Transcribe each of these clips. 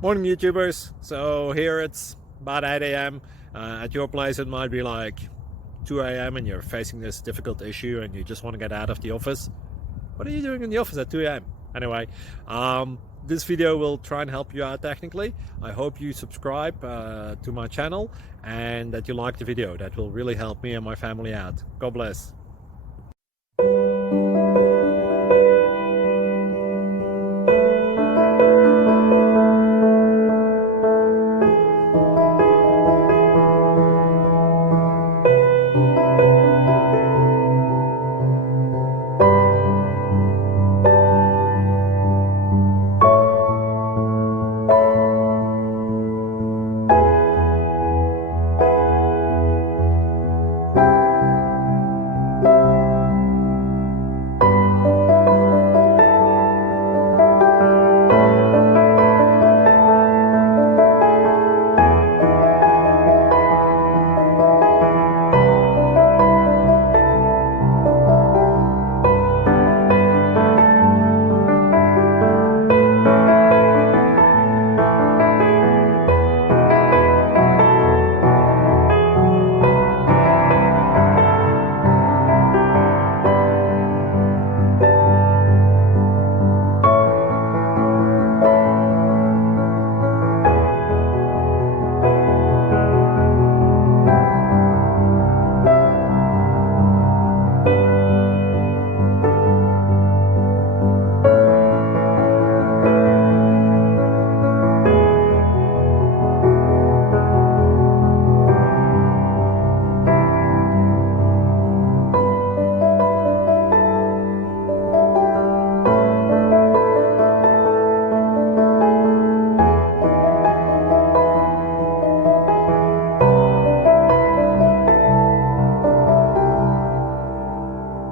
Morning, YouTubers. So here it's about 8 a.m. At your place, it might be like 2 a.m. and you're facing this difficult issue and you just want to get out of the office. What are you doing in the office at 2 a.m.? Anyway, this video will try and help you out technically. I hope you subscribe to my channel and that you like the video. That will really help me and my family out. God bless.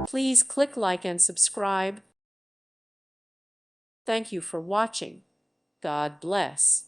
Please click like and subscribe. Thank you for watching. God bless.